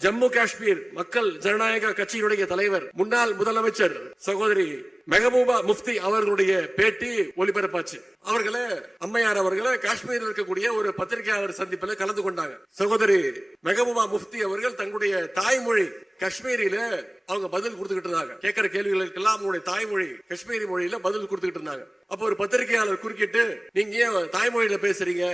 ஜம்மு காஷ்மீர் மக்கள் ஜனநாயக கட்சியினுடைய தலைவர் முன்னாள் முதலமைச்சர் சகோதரி மெஹபூபா முஃப்தி அவர்களுடைய பேட்டி ஒளிபரப்பாச்சு. அவர்களே அம்மையார் அவர்களே காஷ்மீரில் இருக்கக்கூடிய ஒரு பத்திரிகையாளர் சந்திப்பில் கலந்து கொண்டாங்க. சகோதரி மெஹபூபா முஃப்தி அவர்கள் தங்களுடைய தாய்மொழி காஷ்மீரியில அவங்க பதில் கொடுத்துக்கிட்டு இருந்தாங்க. கேட்கிற கேள்விகளுக்கெல்லாம் அவங்களுடைய தாய்மொழி காஷ்மீரி மொழியில பதில் கொடுத்துக்கிட்டு இருந்தாங்க. அப்ப ஒரு பத்திரிகையாளர் குறுக்கிட்டு, நீங்க ஏன் தாய்மொழியில பேசுறீங்க,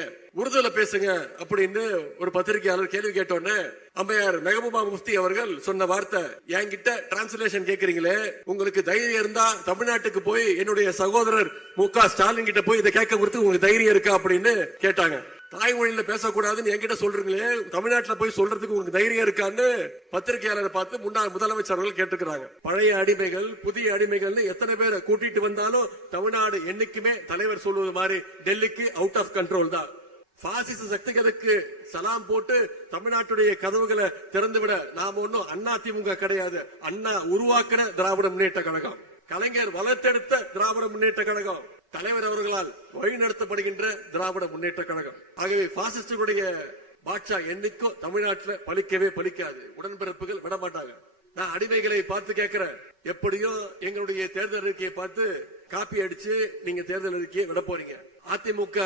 உருதுல பேசுங்க அப்படின்னு ஒரு பத்திரிகையாளர் கேள்வி கேட்டோன்னு அம்மையார் மெஹபூபா முஃப்தி அவர்கள் சொன்ன வார்த்தை, என்கிட்ட டிரான்ஸ்லேஷன் கேட்கறீங்களே, உங்களுக்கு தைரியம் இருந்தா தமிழ்நாட்டுக்கு போய் என்னுடைய சகோதரர் மு.க. ஸ்டாலின் கிட்ட போய் இதை கேட்க கொடுத்து உங்களுக்கு தைரியம் இருக்கா அப்படின்னு கேட்டாங்க. தாய்மொழியில பேசக்கூடாதுன்னு என்கிட்ட சொல்றீங்களே, தமிழ்நாட்டில் போய் சொல்றதுக்கு உங்களுக்கு தைரியம் இருக்கான்னு பத்திரிகையாளரை பார்த்து முன்னாள் முதலமைச்சர் அவர்கள் கேட்டுக்கிறாங்க. பழைய அடிமைகள் புதிய அடிமைகள் எத்தனை பேரை கூட்டிட்டு வந்தாலும் தமிழ்நாடு என்னைக்குமே தலைவர் சொல்வது மாதிரி டெல்லிக்கு அவுட் ஆஃப் கண்ட்ரோல் தான். பாசிச சக்திகளுக்கு சலாம் போட்டு தமிழ்நாட்டுடைய கதவுகளை திறந்துவிட நாம ஒன்னும் அண்ணா திமுக கிடையாது. அண்ணா உருவாக்கின திராவிட முன்னேற்ற கழகம், கலைஞர் வளர்த்தெடுத்த திராவிட முன்னேற்ற கழகம், தலைவர் அவர்களால் வழிநடத்தப்படுகின்ற திராவிட முன்னேற்ற கழகம். ஆகவே பாசிஸ்டுடைய பாட்சா என்னைக்கும் தமிழ்நாட்டில் பலிக்கவே பலிக்காது. உடன்பிறப்புகள் விட மாட்டாங்க. நான் அடிமைகளை பார்த்து கேட்கிறேன், எப்படியும் எங்களுடைய தேர்தல் அறிக்கையை பார்த்து காப்பி அடிச்சு நீங்க தேர்தல் அறிக்கையை விட போறீங்க. அதிமுக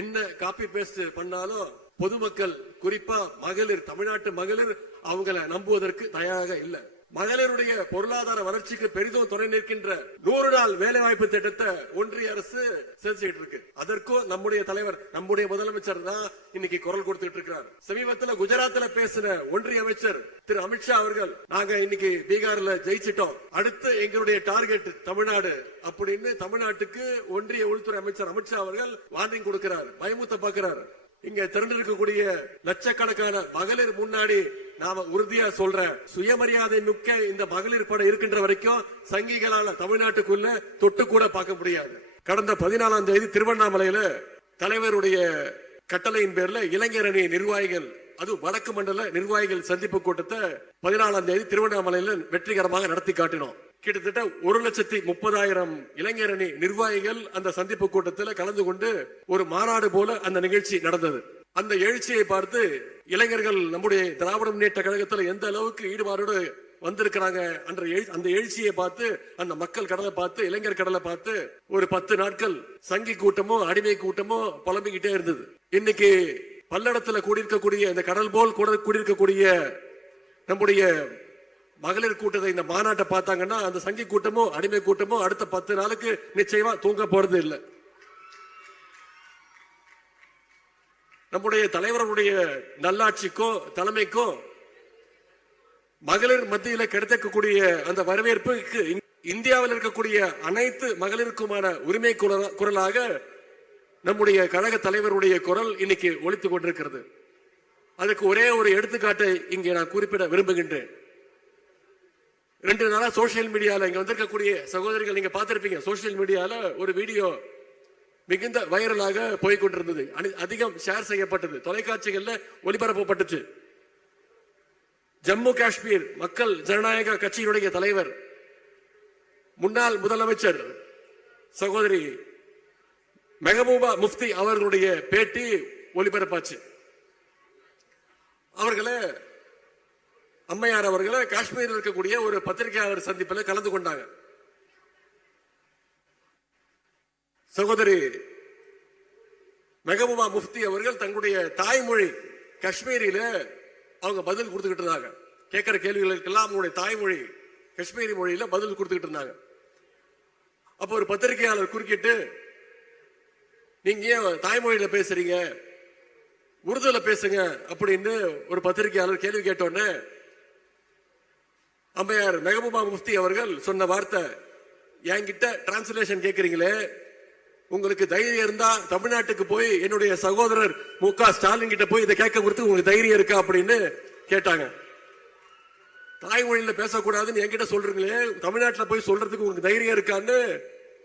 என்ன காப்பி பேஸ்ட் பண்ணாலும் பொதுமக்கள், குறிப்பா மகளிர், தமிழ்நாட்டு மகளிர் அவங்களை நம்புவதற்கு தயாராக இல்லை. மகளிருடைய பொருளாதார வளர்ச்சிக்கு பெரிதும் துணை நிற்கின்ற 100 நாள் வேலைவாய்ப்பு திட்டத்தை ஒன்றிய அரசு செஞ்சுட்டு இருக்கு. அதற்கும் நம்முடைய தலைவர், நம்முடைய முதலமைச்சர் தான் இன்னைக்கு குரல் கொடுத்துட்டு இருக்கிறார். சமீபத்தில் குஜராத்ல பேசின ஒன்றிய அமைச்சர் திரு அமித்ஷா அவர்கள், நாங்க இன்னைக்கு பீகார்ல ஜெயிச்சிட்டோம், அடுத்து எங்களுடைய டார்கெட் தமிழ்நாடு அப்படின்னு தமிழ்நாட்டுக்கு ஒன்றிய உள்துறை அமைச்சர் அமித்ஷா அவர்கள் வார்னிங் கொடுக்கிறார், பயமுத்த பாக்குறார். இங்க திரண்டிருக்கக்கூடிய லட்சக்கணக்கான மகளிர் முன்னாடி நாம உறுதியா சொல்ற, சுயமரியாதை மிக்க இந்த மகளிர் படம் இருக்கின்ற வரைக்கும் சங்கிகளால தமிழ்நாட்டுக்குள்ள தொட்டு கூட பார்க்க முடியாது. கடந்த 14ஆம் தேதி திருவண்ணாமலையில தலைவருடைய கட்டளையின் பேர்ல இளைஞர் அணி நிர்வாகிகள், அது வடக்கு மண்டல நிர்வாகிகள் சந்திப்பு கூட்டத்தை 14ஆம் தேதி திருவண்ணாமலையில வெற்றிகரமாக நடத்தி காட்டினோம். கிட்டத்தட்ட 1,30,000 இளைஞர் அணி நிர்வாகிகள் அந்த சந்திப்பு கூட்டத்தில் கலந்து கொண்டு ஒரு மாநாடு போல அந்த நிகழ்ச்சி நடந்தது. அந்த எழுச்சியை பார்த்து இளைஞர்கள் நம்முடைய திராவிட முன்னேற்ற கழகத்தில் எந்த அளவுக்கு ஈடுபாடோடு வந்திருக்கிறாங்க அந்த எழுச்சியை பார்த்து, அந்த மக்கள் கடலை பார்த்து, இளைஞர் கடலை பார்த்து ஒரு 10 நாட்கள் சங்கி கூட்டமோ அடிமை கூட்டமோ புலம்பிக்கிட்டே இருந்தது. இன்னைக்கு பல்லடத்துல கூடியிருக்கக்கூடிய இந்த கடல் போல் கூடியிருக்கக்கூடிய நம்முடைய மகளிர் கூட்டத்தை, இந்த மாநாட்டை பார்த்தாங்கன்னா அந்த சங்கி கூட்டமோ அடிமை கூட்டமோ அடுத்த 10 நாளுக்கு நிச்சயமா தூங்க போறது இல்லை. நம்முடைய தலைவர்களுடைய நல்லாட்சிக்கோ தலைமைக்கோ மகளிர் மத்தியில் கிடைக்கக்கூடிய அந்த வரவேற்புக்கு இந்தியாவில் இருக்கக்கூடிய அனைத்து மகளிருக்குமான உரிமை குரலாக நம்முடைய கழக தலைவருடைய குரல் இன்னைக்கு ஒலித்துக் கொண்டிருக்கிறது. அதுக்கு ஒரே ஒரு எடுத்துக்காட்டை இங்கே நான் குறிப்பிட விரும்புகின்றேன். 2 நாளா சோசியல் மீடியால இங்க வந்திருக்கக்கூடிய சகோதரிகள் நீங்க பார்த்திருப்பீங்க. சோசியல் மீடியால ஒரு வீடியோ மிகுந்த வைரலாக போய்கொண்டிருந்தது, அதிகம் ஷேர் செய்யப்பட்டது, தொலைக்காட்சிகள்ல ஒளிபரப்பப்பட்டுச்சு. ஜம்மு காஷ்மீர் மக்கள் ஜனநாயக கட்சியினுடைய தலைவர் முன்னாள் முதலமைச்சர் சகோதரி மெஹபூபா முஃப்தி அவர்களுடைய பேட்டி ஒளிபரப்பாச்சு. அவர்களே அம்மையார் அவர்களே காஷ்மீரில் இருக்கக்கூடிய ஒரு பத்திரிகையாளர் சந்திப்பில் கலந்து கொண்டாங்க. சகோதரி மெஹபூபா முஃப்தி அவர்கள் தங்களுடைய தாய்மொழி காஷ்மீரியில அவங்க பதில் கொடுத்துக்கிட்டு இருந்தாங்க. கேட்கிற கேள்விகளுக்கெல்லாம் அவங்களுடைய தாய்மொழி காஷ்மீரி மொழியில பதில் கொடுத்துக்கிட்டு இருந்தாங்க. அப்போ ஒரு பத்திரிகையாளர் குறுக்கிட்டு, நீங்க ஏன் தாய்மொழியில பேசுறீங்க, உருதுல பேசுங்க அப்படின்னு ஒரு பத்திரிகையாளர் கேள்வி கேட்டோன்னு அம்மையார் மெஹபூபா முஃப்தி அவர்கள் சொன்ன வார்த்தை, என்கிட்ட டிரான்ஸ்லேஷன் கேட்கறீங்களே, உங்களுக்கு தைரியம் இருந்தா தமிழ்நாட்டுக்கு போய் என்னுடைய சகோதரர் மு.க. ஸ்டாலின் கிட்ட போய் இதை கேட்க கொடுத்து உங்களுக்கு தைரியம் இருக்கா அப்படின்னு கேட்டாங்க. தாய்மொழியில பேசக்கூடாதுன்னு என்கிட்ட சொல்றீங்களே, தமிழ்நாட்டில் போய் சொல்றதுக்கு உங்களுக்கு தைரியம் இருக்கான்னு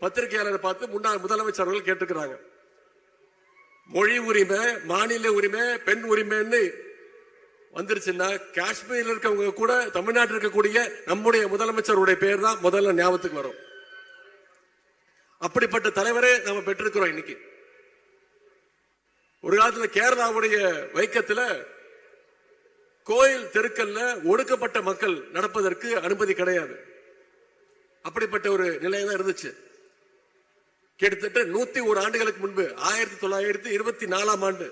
பத்திரிகையாளரை பார்த்து முன்னாள் முதலமைச்சர் அவர்கள் கேட்டுக்கிறாங்க. மொழி உரிமை, மாநில உரிமை, பெண் உரிமைன்னு வந்துருச்சுன்னா காஷ்மீர்ல இருக்கவங்க கூட தமிழ்நாட்டில் இருக்கக்கூடிய நம்முடைய முதலமைச்சருடைய பேர் தான் முதல்ல ஞாபகத்துக்கு வரும். அப்படிப்பட்ட தலைவரே நம்ம பெற்றிருக்கிறோம். இன்னைக்கு ஒரு காலத்துல கேரளாவுடைய வைக்கத்துல கோயில் தெருக்கல்ல ஒடுக்கப்பட்ட மக்கள் நடப்பதற்கு அனுமதி கிடையாது. அப்படிப்பட்ட ஒரு நிலைதான் இருந்துச்சு. கிட்டத்தட்ட 101 ஆண்டுகளுக்கு முன்பு 1924ஆம் ஆண்டு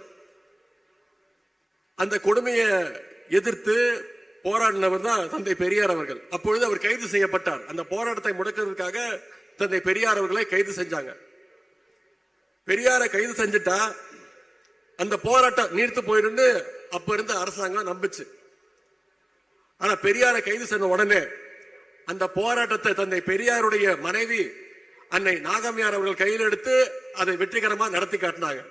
அந்த கொடுமையை எதிர்த்து போராடினவர் தான் தந்தை பெரியார் அவர்கள். அப்பொழுது அவர் கைது செய்யப்பட்டார். அந்த போராட்டத்தை முடக்கிறதுக்காக தந்தை பெரியார் அவர்களை கைது செஞ்சாங்க. பெரியாரை கைது செஞ்சுட்டா அந்த போராட்டம் நீர்த்து போயிருந்து அப்ப இருந்த அரசாங்கம் நம்பிச்சு. ஆனா பெரியாரை கைது செய்த உடனே அந்த போராட்டத்தை தந்தை பெரியாருடைய மனைவி அன்னை நாகம்மையார் அவர்கள் கையில் எடுத்து அதை வெற்றிகரமா நடத்தி காட்டினாங்க.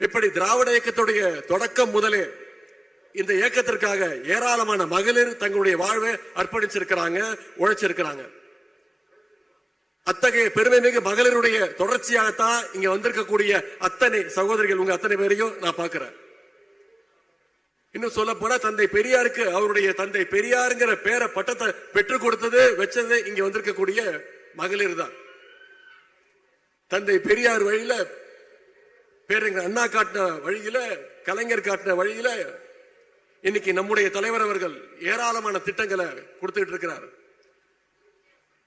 இப்படி திராவிட இயக்கத்துடைய தொடக்கம் முதலே இந்த இயக்கத்திற்காக ஏராளமான மகளிர் தங்களுடைய வாழ்வை அர்ப்பணிச்சிருக்கிறாங்க, உழைச்சிருக்கிறாங்க. அத்தகைய பெருமை மிகு மகளிருடைய தொடர்ச்சியாகத்தான் இங்க வந்திருக்கக்கூடிய அத்தனை சகோதரிகள் உங்க அத்தனை பேரையும் நான் பார்க்கிறேன். இன்னும் சொல்ல போனா தந்தை பெரியாருக்கு அவருடைய தந்தை பெரியாருங்கிற பேரை பட்டத்தை பெற்றுக் கொடுத்தது வச்சது இங்க வந்திருக்கக்கூடிய மகளிர் தான். தந்தை பெரியார் வழியில பேரறிஞர் அண்ணா காட்டின வழியில கலைஞர் காட்டின வழியில இன்னைக்கு நம்முடைய தலைவர் அவர்கள் ஏராளமான திட்டங்களை கொடுத்துட்டு இருக்கிறார்.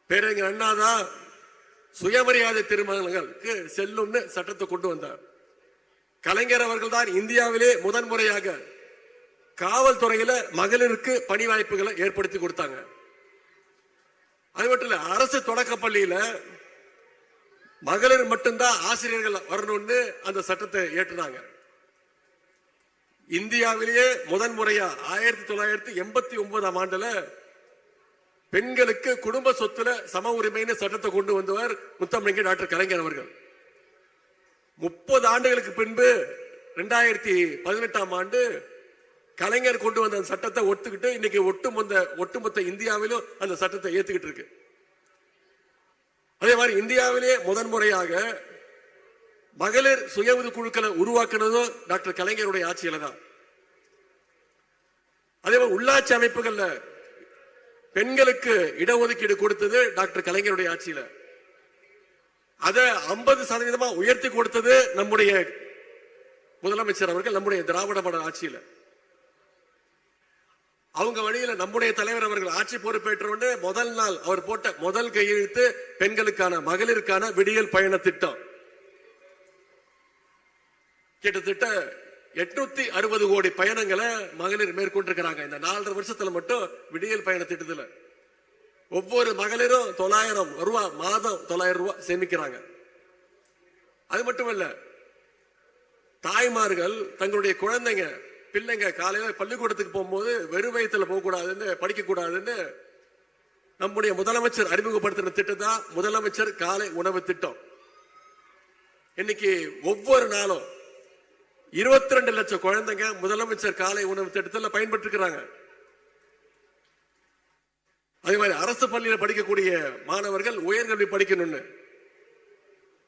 பேரறிஞர் அண்ணா தான் சுயமரியாதை திருமணங்களுக்கு செல்லும்னு சட்டத்தை கொண்டு வந்தார். கலைஞர் அவர்கள் தான் இந்தியாவிலே முதன்முறையாக காவல்துறையில மகளிருக்கு பணி வாய்ப்புகளை ஏற்படுத்தி கொடுத்தாங்க. அது மட்டும் இல்ல, அரசு தொடக்க பள்ளியில மகளிர் மட்டும்தான் ஆசிரியர்கள் வரணும்னு அந்த சட்டத்தை ஏற்றினாங்க. இந்தியாவிலேயே முதன்முறையா 1989ஆம் ஆண்டுல பெண்களுக்கு குடும்ப சொத்துல சம உரிமைன்னு சட்டத்தை கொண்டு வந்தவர் முத்தமிழ் டாக்டர் கலைஞர் அவர்கள். 30 ஆண்டுகளுக்கு பின்பு 2018ஆம் ஆண்டு கலைஞர் கொண்டு வந்த அந்த சட்டத்தை ஒத்துக்கிட்டு இன்னைக்கு ஒட்டுமொத்த இந்தியாவிலும் அந்த சட்டத்தை ஏத்துக்கிட்டு இருக்கு. அதே மாதிரி இந்தியாவிலே முதன்முறையாக மகளிர் சுய உதவி குழுக்களை உருவாக்குனதும் டாக்டர் கலைஞருடைய ஆட்சியில தான். அதே மாதிரி உள்ளாட்சி அமைப்புகள்ல பெண்களுக்கு இடஒதுக்கீடு கொடுத்தது டாக்டர் கலைஞருடைய ஆட்சியில. அதை 50% உயர்த்தி கொடுத்தது நம்முடைய முதலமைச்சர் அவர்கள் நம்முடைய திராவிட மாடல் ஆட்சியில. அவங்க வழியில நம்முடைய தலைவர் அவர்கள் ஆட்சி பொறுப்பேற்ற முதல் நாள் அவர் போட்ட முதல் கையெழுத்து பெண்களுக்கான மகளிருக்கான விடியல் பயண திட்டம். கிட்டத்தட்ட 860 கோடி பயணங்களை மகளிர் மேற்கொண்டிருக்கிறாங்க. இந்த 4.5 வருஷத்துல மட்டும் விடியல் பயண திட்டத்துல ஒவ்வொரு மகளிரும் 900 ரூபாய் மாதம் 900 ரூபாய் சேமிக்கிறாங்க. அது மட்டும் இல்ல, தாய்மார்கள் தங்களுடைய குழந்தைங்க பிள்ளைங்க காலையில பள்ளிக்கூடத்துக்கு போகும்போது வெறும் வயிற்றுல போக கூடாதுன்னு படிக்க கூடாதுன்னு நம்முடைய முதலமைச்சர் அறிமுகப்படுத்தின திட்டம் தான் முதலமைச்சர் காலை உணவு திட்டம். இன்னைக்கு ஒவ்வொரு நாளும் 22 லட்சம் குழந்தைங்க முதலமைச்சர் காலை உணவு திட்டத்தில் பயன்பட்டு இருக்கிறாங்க. அதே மாதிரி அரசு பள்ளியில படிக்கக்கூடிய மாணவர்கள் உயர்கல்வி படிக்கணும்னு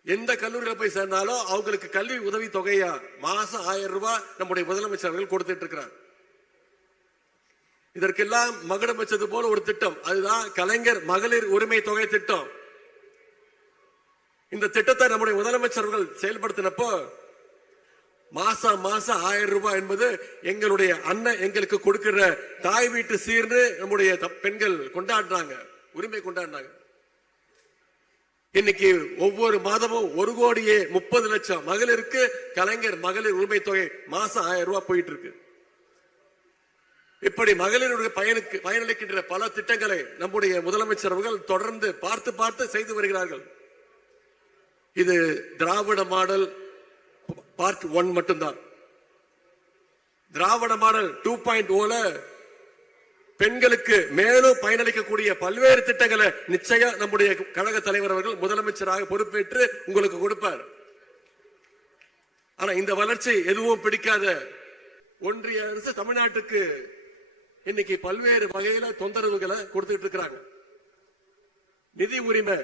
எந்த கல்லூரியில போய் சேர்ந்தாலும் அவங்களுக்கு கல்வி உதவி தொகையா மாசம் 1000 ரூபாய் நம்முடைய முதலமைச்சர் அவர்கள் கொடுத்துட்டு இருக்கிறார். இதற்கெல்லாம் மகுடம் வச்சது போல ஒரு திட்டம், அதுதான் கலைஞர் மகளிர் உரிமை தொகை திட்டம். இந்த திட்டத்தை நம்முடைய முதலமைச்சர்கள் செயல்படுத்தினப்போ மாசம் 1000 ரூபாய் என்பது எங்களுடைய அண்ணன் எங்களுக்கு கொடுக்கிற தாய் வீட்டு சீர்னு நம்முடைய பெண்கள் கொண்டாடுறாங்க, உரிமை கொண்டாடுறாங்க. இன்னைக்கு ஒவ்வொரு மாதமும் 1,30,00,000 மகளிருக்கு கலைஞர் மகளிர் உரிமை தொகை மாசம் 1000 ரூபாய் போயிட்டு இருக்கு. இப்படி மகளிருடைய பயனளிக்கின்ற பல திட்டங்களை நம்முடைய முதலமைச்சர் அவர்கள் தொடர்ந்து பார்த்து செய்து வருகிறார்கள். இது திராவிட மாடல் பார்ட் 1 மட்டும்தான். திராவிட மாடல் 2.0ல பெண்களுக்கு மேலும் பயனளிக்கக்கூடிய பல்வேறு திட்டங்களை நிச்சயம் நம்முடைய கழக தலைவர் அவர்கள் முதலமைச்சராக பொறுப்பேற்று உங்களுக்கு கொடுப்பார். ஆனா இந்த வளர்ச்சி எதுவும் பிடிக்காத ஒன்றிய அரசு தமிழ்நாட்டுக்கு இன்னைக்கு பல்வேறு வகையில தொந்தரவுகளை கொடுத்துட்டு இருக்கிறாங்க. நிதி உரிமை,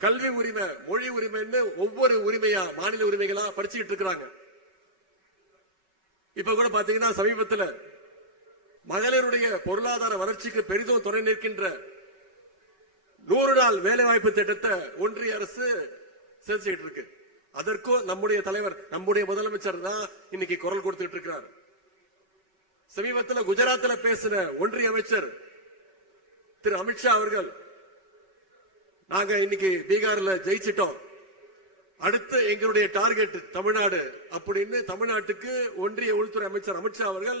கல்வி உரிமை, மொழி உரிமைன்னு ஒவ்வொரு உரிமையா மாநில உரிமைகளா படிச்சுட்டு இருக்கிறாங்க. இப்ப கூட பாத்தீங்கன்னா சமீபத்தில் மகளிருடைய பொருளாதார வளர்ச்சிக்கு பெரிதும் துணை நிற்கின்ற 100 நாள் வேலை வாய்ப்பு திட்டத்தை ஒன்றிய அரசு செஞ்சுட்டு இருக்கு. அதற்கும் நம்முடைய தலைவர் நம்முடைய முதலமைச்சர் தான் இன்னைக்கு குரல் கொடுத்துட்டு இருக்கிறார். சமீபத்தில் குஜராத்தில் பேசின ஒன்றிய அமைச்சர் திரு அமித்ஷா அவர்கள், நாங்க இன்னைக்கு பீகார்ல ஜெயிச்சிட்டோம், அடுத்து எங்களுடைய டார்கெட் தமிழ்நாடு அப்படின்னு தமிழ்நாட்டுக்கு ஒன்றிய உள்துறை அமைச்சர் அமித்ஷா அவர்கள்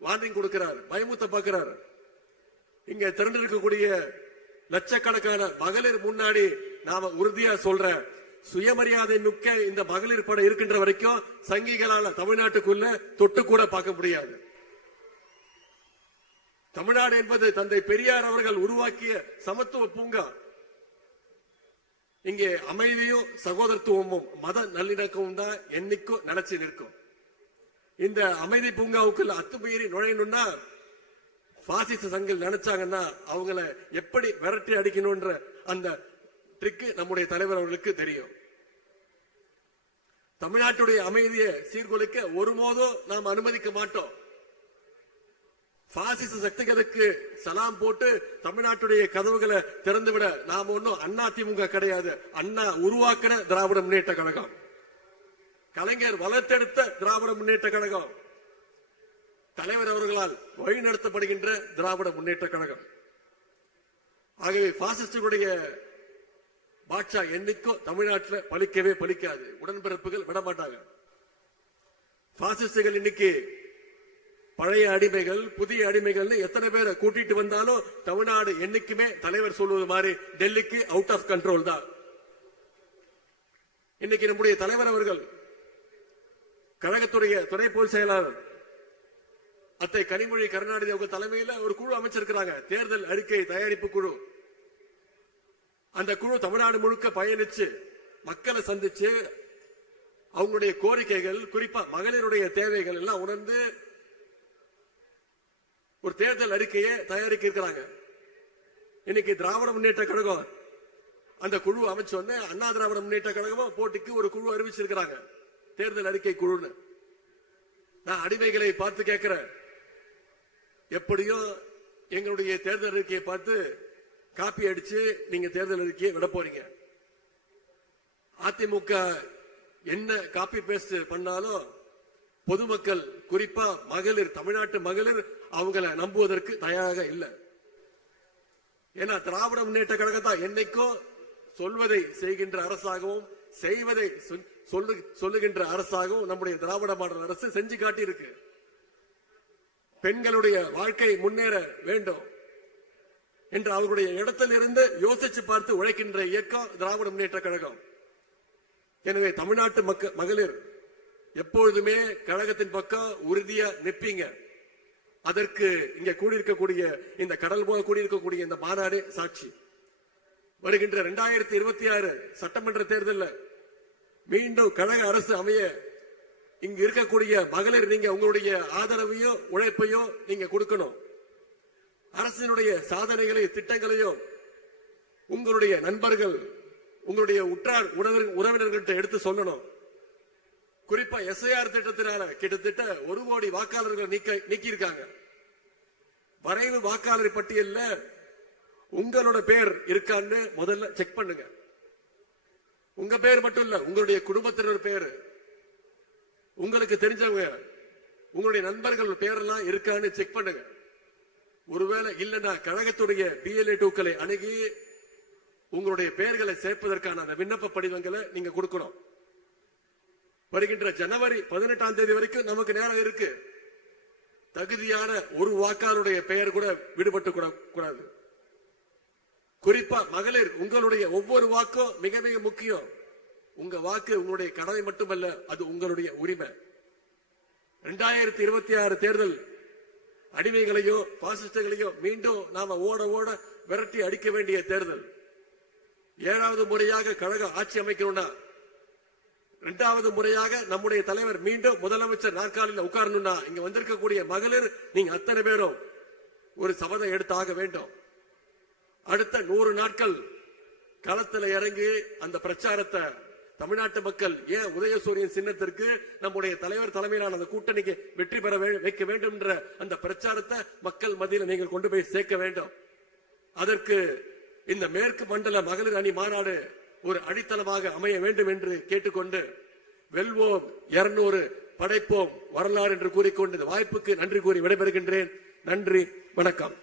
வார்னிங் கொடுக்கிறார், பயமுத்த பார்க்கிறார். இங்க திரண்டிருக்கக்கூடிய லட்சக்கணக்கான மகளிர் முன்னாடி நாம உறுதியா சொல்ற, சுயமரியாதை மிக்க இந்த மகளிர் படம் இருக்கின்ற வரைக்கும் சங்கிகளால தமிழ்நாட்டுக்குள்ள தொட்டு கூட பார்க்க முடியாது. தமிழ்நாடு என்பது தந்தை பெரியார் அவர்கள் உருவாக்கிய சமத்துவ பூங்கா. இங்கே அமைதியும் சகோதரத்துவமும் மத நல்லிணக்கமும் தான் என்னைக்கும் நினைச்சு நிற்கும். இந்த அமைதி பூங்காவுக்குள்ள அத்துமீறி நுழையணும்னா பாசிச சங்கில் நினைச்சாங்கன்னா அவங்கள எப்படி விரட்டி அடிக்கணும்ன்ற அந்த ட்ரிக் நம்முடைய தலைவர் அவர்களுக்கு தெரியும். தமிழ்நாட்டுடைய அமைதியை சீர்குலைக்க ஒருபோதும் நாம் அனுமதிக்க மாட்டோம். பாசிச சக்திகளுக்கு சலாம் போட்டு தமிழ்நாட்டுடைய கதவுகளை திறந்துவிட நாம ஒன்னும் அதிமுக கிடையாது. அண்ணா உருவாக்கின திராவிட முன்னேற்ற கழகம், கலைஞர் வளர்த்தெடுத்த திராவிட முன்னேற்ற கழகம், தலைவர் அவர்களால் வழிநடத்தப்படுகின்ற திராவிட முன்னேற்ற கழகம். ஆகவே பாசிஸ்டுடைய பாட்சா என்னைக்கும் தமிழ்நாட்டில் பலிக்கவே பலிக்காது. உடன்பிறப்புகள் விடமாட்டாங்க. பாசிஸ்டுகள் இன்னைக்கு பழைய அடிமைகள் புதிய அடிமைகள் எத்தனை பேரை கூட்டிட்டு வந்தாலும் தமிழ்நாடு என்னைக்குமே தலைவர் சொல்வது மாதிரி டெல்லிக்கு அவுட் ஆஃப் கண்ட்ரோல் தான். இன்னைக்கு நம்முடைய தலைவர் அவர்கள் கழகத்துடைய துணை பொதுச் செயலாளர் அத்தை கனிமொழி கருணாநிதி அவங்க தலைமையில் ஒரு குழு அமைச்சிருக்கிறாங்க, தேர்தல் அறிக்கை தயாரிப்பு குழு. அந்த குழு தமிழ்நாடு முழுக்க பயணிச்சு மக்களை சந்திச்சு அவங்களுடைய கோரிக்கைகள், குறிப்பா மகளிருடைய தேவைகள் எல்லாம் உணர்ந்து ஒரு தேர்தல் அறிக்கையை தயாரிக்க இருக்கிறாங்க. இன்னைக்கு திராவிட முன்னேற்ற கழகம் அந்த குழு அமைச்சோன்னு அண்ணா திராவிட முன்னேற்ற கழகம் போட்டிக்கு ஒரு குழு அறிவிச்சிருக்கிறாங்க, தேர்தல் அறிக்கை குழுன்னு. நான் அடிமைகளை பார்த்து கேட்கிறேன், எப்படியும் எங்களுடைய தேர்தல் அறிக்கையை பார்த்து காப்பி அடிச்சு நீங்க தேர்தல் அறிக்கையை விட போறீங்க. அதிமுக என்ன காப்பி பேஸ்ட் பண்ணாலும் பொதுமக்கள், குறிப்பா மகளிர், தமிழ்நாட்டு மகளிர் அவங்களை நம்புவதற்கு தயாராக இல்லை. ஏன்னா திராவிட முன்னேற்ற கழகத்தான் என்னைக்கும் சொல்வதை செய்கின்ற அரசாகவும் செய்வதை சொல்லுகின்ற அரசாகவும் நம்முடைய திராவிட மாடல் அரசு செஞ்சு காட்டி இருக்கு. பெண்களுடைய வாழ்க்கை முன்னேற வேண்டும் என்று அவர்களுடைய இடத்தில் இருந்து யோசிச்சு பார்த்து உழைக்கின்ற இயக்கம் திராவிட முன்னேற்ற கழகம். எனவே தமிழ்நாட்டு மகளிர் எப்பொழுதுமே கழகத்தின் பக்கம் உறுதியா நிற்பீங்க. அதற்கு இங்க கூடியிருக்கக்கூடிய இந்த கடல் போல கூடியிருக்கக்கூடிய இந்த மாநாடு சாட்சி. வருகின்ற 2026 சட்டமன்ற தேர்தலில் மீண்டும் கழக அரசு அமைய இங்கு இருக்கக்கூடிய மகளிர் நீங்க உங்களுடைய ஆதரவையும் உழைப்பையும் நீங்க கொடுக்கணும். அரசினுடைய சாதனைகளையும் திட்டங்களையும் உங்களுடைய நண்பர்கள், உங்களுடைய உற்றார் உறவினர்கள்ட்ட எடுத்து சொல்லணும். குறிப்பா எஸ்ஐஆர் திட்டத்தினால கிட்டத்தட்ட 1 கோடி வாக்காளர்கள் நீக்கி இருக்காங்க. வரைவு வாக்காளர் பட்டியலில் உங்களோட பேர் இருக்கான்னு முதல்ல செக் பண்ணுங்க. உங்க பேர் மட்டும் இல்ல, உங்களுடைய குடும்பத்தினர் பேர், உங்களுக்கு தெரிஞ்சவங்க, உங்களுடைய நண்பர்கள் பேரெல்லாம் இருக்கான்னு செக் பண்ணுங்க. ஒருவேளை இல்லைன்னா கழகத்துடைய BLA 2க்களை அணுகி உங்களுடைய பெயர்களை சேர்ப்பதற்கான அந்த விண்ணப்ப படிவங்களை நீங்க கொடுக்கணும். வருகின்ற ஜனவரி 18ஆம் தேதி வரைக்கும் நமக்கு நேரம் இருக்கு. தகுதியான ஒரு வாக்காளருடைய பெயர் கூட விடுபட்டு கூடாது. குறிப்பா மகளிர், உங்களுடைய ஒவ்வொரு வாக்கும் மிக மிக முக்கியம். உங்க வாக்கு உங்களுடைய கடமை மட்டுமல்ல, அது உங்களுடைய உரிமை. 2026 தேர்தல் அடிமைகளையும் பாசிஸ்டுகளையும் மீண்டும் நாம ஓட ஓட விரட்டி அடிக்க வேண்டிய தேர்தல். 7வது முறையாக கழக ஆட்சி அமைக்கணும்னா, 2வது முறையாக நம்முடைய தலைவர் மீண்டும் முதலமைச்சர் நாற்காலியில் உட்காரணும்னா, இங்க வந்திருக்கக்கூடிய மகளிர் நீங்க அத்தனை பேரும் ஒரு சபதம் எடுத்தாக வேண்டும். அடுத்த 100 நாட்கள் களத்தில் இறங்கி அந்த பிரச்சாரத்தை தமிழ்நாட்டு மக்கள், ஏன் உதயசூரியன் சின்னத்திற்கு நம்முடைய தலைவர் தலைமையிலான அந்த கூட்டணிக்கு வெற்றி பெற வைக்க வேண்டும் என்ற அந்த பிரச்சாரத்தை மக்கள் மத்தியில் நீங்கள் கொண்டு போய் சேர்க்க வேண்டும். அதற்கு இந்த மேற்கு மண்டல மகளிர் அணி மாநாடு ஒரு அடித்தளமாக அமைய வேண்டும் என்று கேட்டுக்கொண்டு, வெல்வோம் 200 படைப்போம் வரலாறு என்று கூறிக்கொண்டு இந்த வாய்ப்புக்கு நன்றி கூறி விடைபெறுகின்றேன். நன்றி, வணக்கம்.